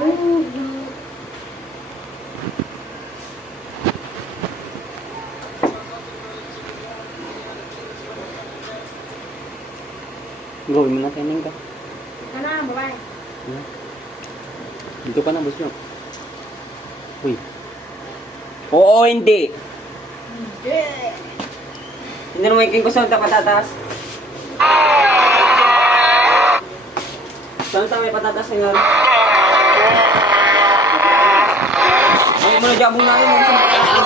Gawin mo na training ka. Ano na, babae? Dito ka na, boss nyo. Uy. Oo, hindi. Hindi. Hindi na may ko sa patatas. Saan tayo may patatas ngayon? Ay, mo na jabong namin.